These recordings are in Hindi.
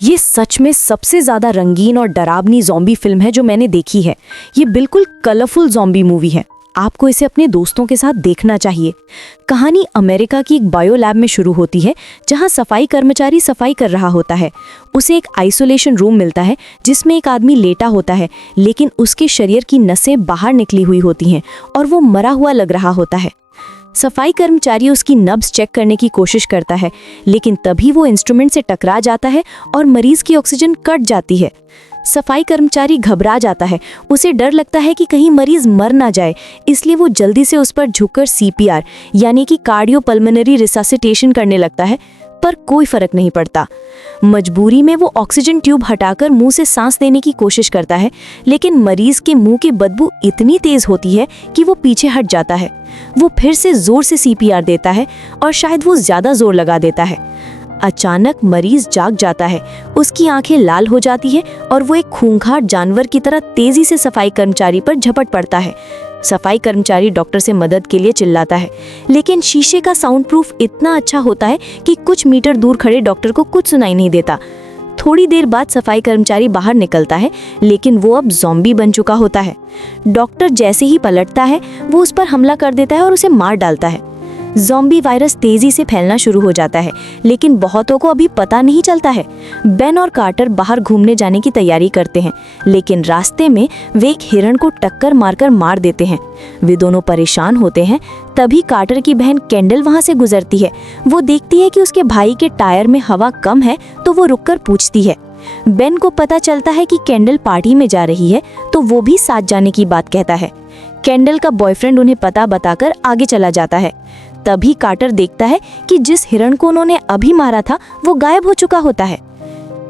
ये सच में सबसे ज़्यादा रंगीन और डरावनी ज़ॉम्बी फिल्म है जो मैंने देखी है। ये बिल्कुल कलरफुल ज़ॉम्बी मूवी है। आपको इसे अपने दोस्तों के साथ देखना चाहिए। कहानी अमेरिका की एक बायो लैब में शुरू होती है, जहां सफाई कर्मचारी सफाई कर रहा होता है। उसे एक आइसोलेशन रूम मिलता है जिसमें एक आदमी लेटा होता है, लेकिन उसके शरीर की नसें बाहर निकली हुई होती हैं और वो मरा हुआ लग रहा होता है। सफाई कर्मचारी उसकी नब्ज चेक करने की कोशिश करता है, लेकिन तभी वो इंस्ट्रूमेंट से टकरा जाता है और मरीज की ऑक्सीजन कट जाती है। सफाई कर्मचारी घबरा जाता है। उसे डर लगता है कि कहीं मरीज मर ना जाए, इसलिए वो जल्दी से उस पर झुककर सीपीआर यानी कि कार्डियोपल्मोनरी रिससिटेशन करने लगता है, पर कोई फर्क नहीं पड़ता। मजबूरी में वो ऑक्सीजन ट्यूब हटाकर मुंह से सांस लेने की कोशिश करता है, लेकिन मरीज के मुंह की बदबू इतनी तेज होती है कि वो पीछे हट जाता है। वो फिर से जोर से सीपीआर देता है और शायद वो ज्यादा जोर लगा देता है। अचानक मरीज जाग जाता है, उसकी आंखें लाल हो जाती है और वो एक खूंखार जानवर की तरह तेजी से सफाई कर्मचारी पर झपट पड़ता है। सफाई कर्मचारी डॉक्टर से मदद के लिए चिल्लाता है, लेकिन शीशे का साउंड प्रूफ इतना अच्छा होता है कि कुछ मीटर दूर खड़े डॉक्टर को कुछ सुनाई नहीं देता। थोड़ी देर बाद सफाई कर्मचारी बाहर निकलता है, लेकिन वो अब ज़ॉम्बी बन चुका होता है। डॉक्टर जैसे ही पलटता है, वो उस पर हमला कर देता है और उसे मार डालता है। ज़ॉम्बी वायरस तेजी से फैलना शुरू हो जाता है, लेकिन बहुतों को अभी पता नहीं चलता है। बेन और कार्टर बाहर घूमने जाने की तैयारी करते हैं, लेकिन रास्ते में वे एक हिरण को टक्कर मारकर मार देते हैं। वे दोनों परेशान होते हैं। तभी कार्टर की बहन कैंडल वहां से गुजरती है। वो देखती है कि उसके भाई के टायर में हवा कम है, तो वो रुककर पूछती है। बेन को पता चलता है कि कैंडल पार्टी में जा रही है, तो वो भी साथ जाने की बात कहता है। कैंडल का बॉयफ्रेंड उन्हें पता बताकर आगे चला जाता है। तभी कार्टर देखता है कि जिस हिरण को उन्होंने अभी मारा था वो गायब हो चुका होता है।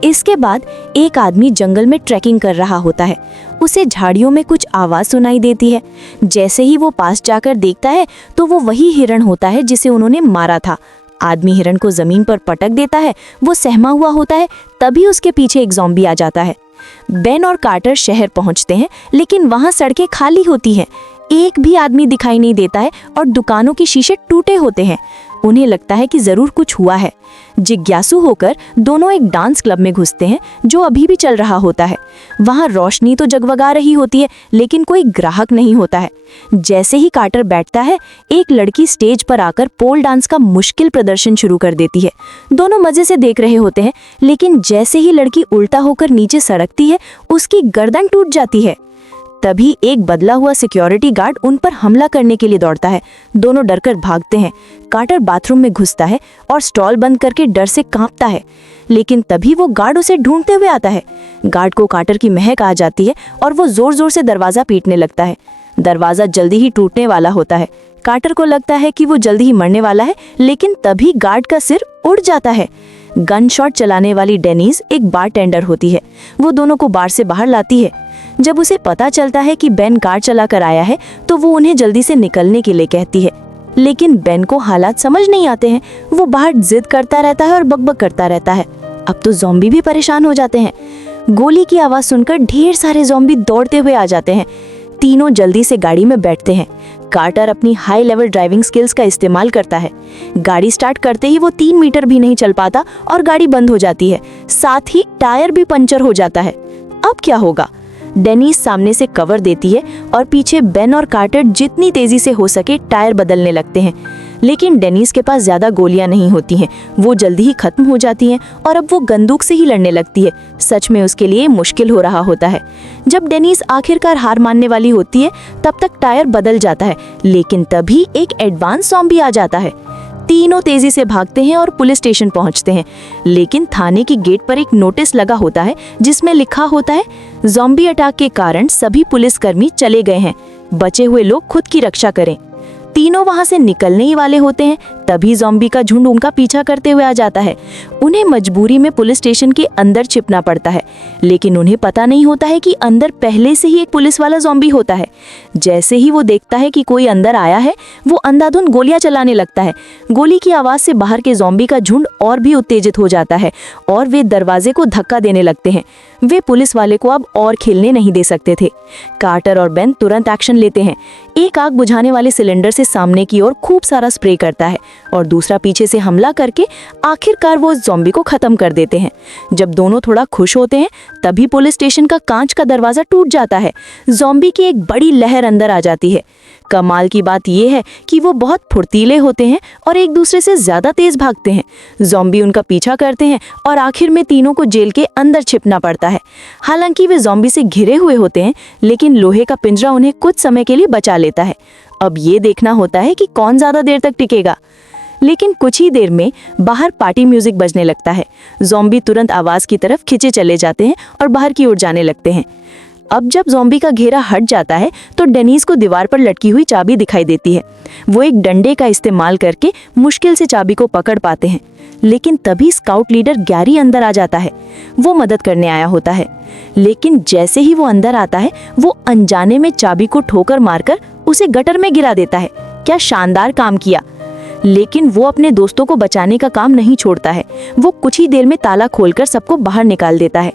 इसके बाद एक आदमी जंगल में ट्रैकिंग कर रहा होता है। उसे झाड़ियों में कुछ आवाज सुनाई देती है। जैसे ही वो पास जाकर देखता है तो वो वही हिरण होता है जिसे उन्होंने मारा था। आदमी हिरण को जमीन पर पटक देता है। वो सहमा हुआ होता है। तभी उसके पीछे एक ज़ॉम्बी आ जाता है। बेन और कार्टर शहर पहुंचते हैं, लेकिन वहां सड़कें खाली होती हैं। एक भी आदमी दिखाई नहीं देता है और दुकानों के शीशे टूटे होते हैं। उन्हें लगता है कि जरूर कुछ हुआ है। जिज्ञासु होकर दोनों एक डांस क्लब में घुसते हैं जो अभी भी चल रहा होता है। वहां रोशनी तो जगमगा रही होती है, लेकिन कोई ग्राहक नहीं होता है। जैसे ही कार्टर बैठता है, एक लड़की स्टेज पर आकर पोल डांस का मुश्किल प्रदर्शन शुरू कर देती है। दोनों मजे से देख रहे होते हैं, लेकिन जैसे ही लड़की उल्टा होकर नीचे सड़कती है, उसकी गर्दन टूट जाती है। तभी एक बदला हुआ सिक्योरिटी गार्ड उन पर हमला करने के लिए दौड़ता है। दोनों डरकर भागते हैं। कार्टर बाथरूम में घुसता है और स्टॉल बंद करके डर से कांपता है, लेकिन तभी वो गार्ड उसे ढूंढते हुए आता है। गार्ड को कार्टर की महक आ जाती है और वो जोर जोर से दरवाजा पीटने लगता है। दरवाजा जल्दी ही टूटने वाला होता है। कार्टर को लगता है कि वो जल्दी ही मरने वाला है, लेकिन तभी गार्ड का सिर उड़ जाता है। गन शॉट चलाने वाली डेनीज एक बारटेंडर होती है। वो दोनों को बार से बाहर लाती है। जब उसे पता चलता है कि बेन कार चलाकर आया है, तो वो उन्हें जल्दी से निकलने के लिए कहती है, लेकिन बेन को हालात समझ नहीं आते हैं। वो बाहर जिद करता रहता है और बकबक करता रहता है। अब तो ज़ॉम्बी भी परेशान हो जाते हैं। गोली की आवाज़ सुनकर ढेर सारे ज़ॉम्बी दौड़ते हुए आ जाते हैं। तीनों जल्दी से गाड़ी में बैठते हैं। कार्टर अपनी हाई लेवल ड्राइविंग स्किल्स का इस्तेमाल करता है। गाड़ी स्टार्ट करते ही वो 3 मीटर भी नहीं चल पाता और गाड़ी बंद हो जाती है। साथ ही टायर भी पंचर हो जाता है। अब क्या होगा? डेनीज सामने से कवर देती है और पीछे बेन और कार्टर जितनी तेजी से हो सके टायर बदलने लगते हैं, लेकिन डेनीज के पास ज्यादा गोलियां नहीं होती हैं। वो जल्दी ही खत्म हो जाती हैं और अब वो बंदूक से ही लड़ने लगती है। सच में उसके लिए मुश्किल हो रहा होता है। जब डेनीज आखिरकार हार मानने वाली होती है, तब तक टायर बदल जाता है, लेकिन तभी एक एडवांस ज़ॉम्बी आ जाता है। तीनों तेजी से भागते हैं और पुलिस स्टेशन पहुंचते हैं, लेकिन थाने की गेट पर एक नोटिस लगा होता है जिसमें लिखा होता है, ज़ॉम्बी अटैक के कारण सभी पुलिसकर्मी चले गए हैं, बचे हुए लोग खुद की रक्षा करें। तीनों वहां से निकलने ही वाले होते हैं, तभी ज़ॉम्बी का झुंड उनका पीछा करते हुए आ जाता है। उन्हें मजबूरी में पुलिस स्टेशन के अंदर छिपना पड़ता है, लेकिन उन्हें पता नहीं होता है कि अंदर पहले से ही एक पुलिस वाला ज़ॉम्बी होता है। जैसे ही वो देखता है कि कोई अंदर आया है, वो अंधाधुंध गोलियां चलाने लगता है। गोली की आवाज़ से बाहर के ज़ॉम्बी का झुंड और भी उत्तेजित हो जाता है और वे दरवाजे को धक्का देने लगते हैं। वे पुलिस वाले को अब और खेलने नहीं दे सकते थे। कार्टर और बेन तुरंत एक्शन लेते हैं। एक आग बुझाने वाले सिलेंडर से सामने की ओर खूब सारा स्प्रे करता है। और दूसरा पीछे से हमला करके आखिरकार वो उस ज़ॉम्बी को खत्म कर देते हैं। जब दोनों थोड़ा खुश होते हैं तभी पुलिस स्टेशन का कांच का दरवाजा टूट जाता है। ज़ॉम्बी की एक बड़ी लहर अंदर आ जाती है। कमाल की बात यह है कि वो बहुत फुर्तीले होते हैं और एक दूसरे से ज्यादा तेज भागते हैं। ज़ॉम्बी उनका पीछा करते हैं और आखिर में तीनों को जेल के अंदर छिपना पड़ता है। हालांकि वे ज़ॉम्बी से घिरे हुए होते हैं, लेकिन लोहे का पिंजरा उन्हें कुछ समय के लिए बचा लेता है। अब ये देखना होता है कि कौन ज्यादा देर तक टिकेगा। लेकिन कुछ ही देर में बाहर पार्टी म्यूजिक बजने लगता है। ज़ॉम्बी तुरंत आवाज की तरफ खिंचे चले जाते हैं और बाहर की ओर जाने लगते हैं। अब जब ज़ॉम्बी का घेरा हट जाता है तो डेनीज को दीवार पर लटकी हुई चाबी दिखाई देती है। वो एक डंडे का इस्तेमाल करके मुश्किल से चाबी को पकड़ पाते हैं, लेकिन तभी स्काउट लीडर गैरी अंदर आ जाता है। वो मदद करने आया होता है, लेकिन जैसे ही वो अंदर आता है वो अनजाने में चाबी को ठोकर मारकर उसे गटर में गिरा देता है। क्या शानदार काम किया! लेकिन वो अपने दोस्तों को बचाने का काम नहीं छोड़ता है। वो कुछ ही देर में ताला खोलकर सबको बाहर निकाल देता है।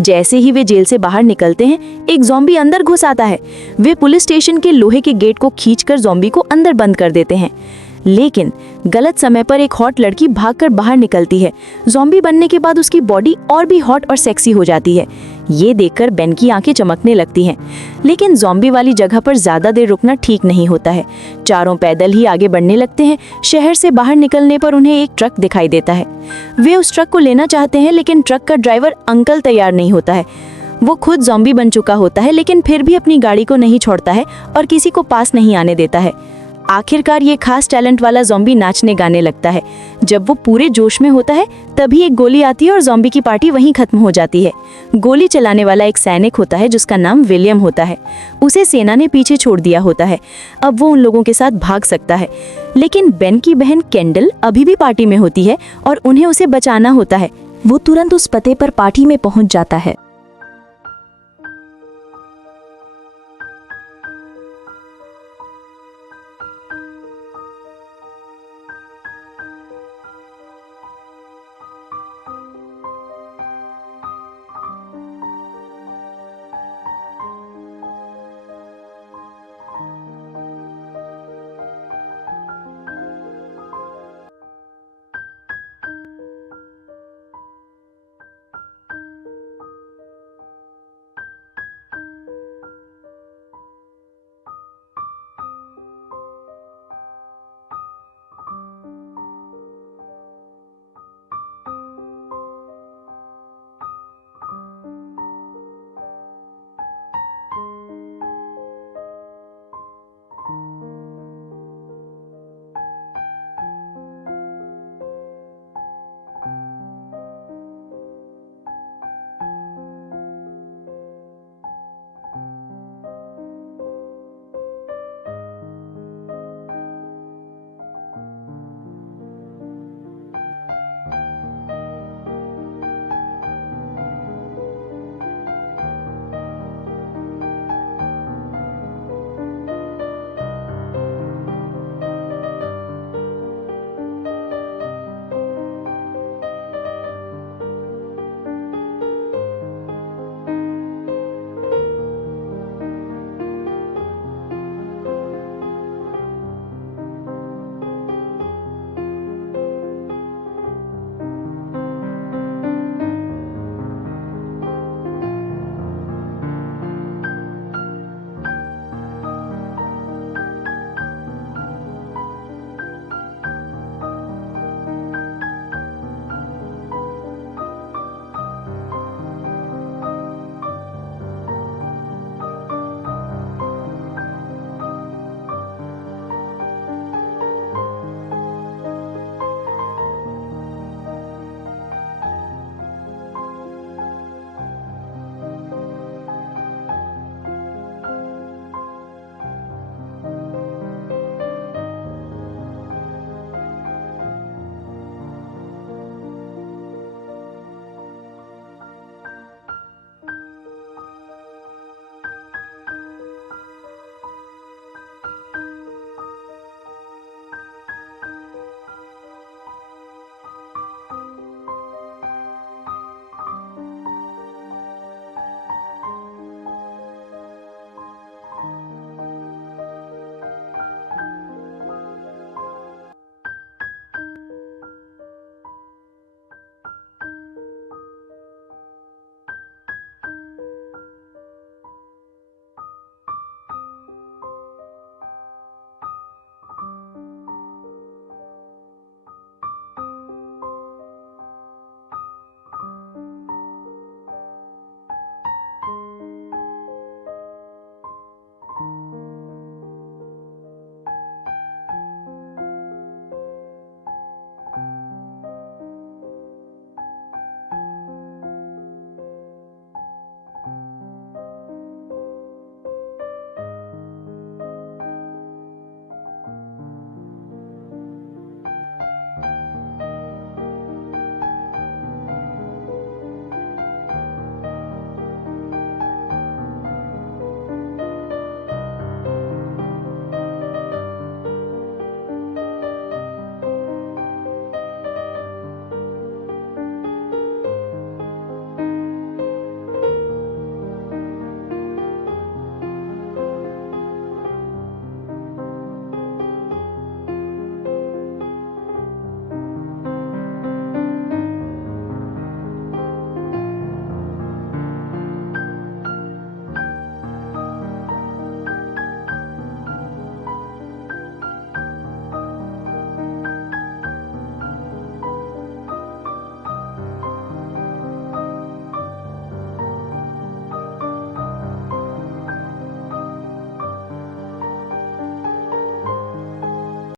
जैसे ही वे जेल से बाहर निकलते हैं, एक ज़ॉम्बी अंदर घुस आता है। वे पुलिस स्टेशन के लोहे के गेट को खींचकर ज़ॉम्बी को अंदर बंद कर देते हैं। लेकिन गलत समय पर एक हॉट लड़की भागकर बाहर निकलती है। ज़ॉम्बी बनने के बाद उसकी बॉडी और भी हॉट और सेक्सी हो जाती है। ये देखकर बेन की आंखें चमकने लगती हैं। लेकिन ज़ॉम्बी वाली जगह पर ज्यादा देर रुकना ठीक नहीं होता है। चारों पैदल ही आगे बढ़ने लगते हैं। शहर से बाहर निकलने पर उन्हें एक ट्रक दिखाई देता है। वे उस ट्रक को लेना चाहते हैं, लेकिन ट्रक का ड्राइवर अंकल तैयार नहीं होता है। वो खुद ज़ॉम्बी बन चुका होता है, लेकिन फिर भी अपनी गाड़ी को नहीं छोड़ता है और किसी को पास नहीं आने देता है। आखिरकार ये खास टैलेंट वाला ज़ॉम्बी नाचने गाने लगता है। जब वो पूरे जोश में होता है तभी एक गोली आती है और ज़ॉम्बी की पार्टी वहीं खत्म हो जाती है। गोली चलाने वाला एक सैनिक होता है जिसका नाम विलियम होता है। उसे सेना ने पीछे छोड़ दिया होता है। अब वो उन लोगों के साथ भाग सकता है, लेकिन बेन की बहन केंडल अभी भी पार्टी में होती है और उन्हें उसे बचाना होता है। वो तुरंत उस पते पर पार्टी में पहुंच जाता है।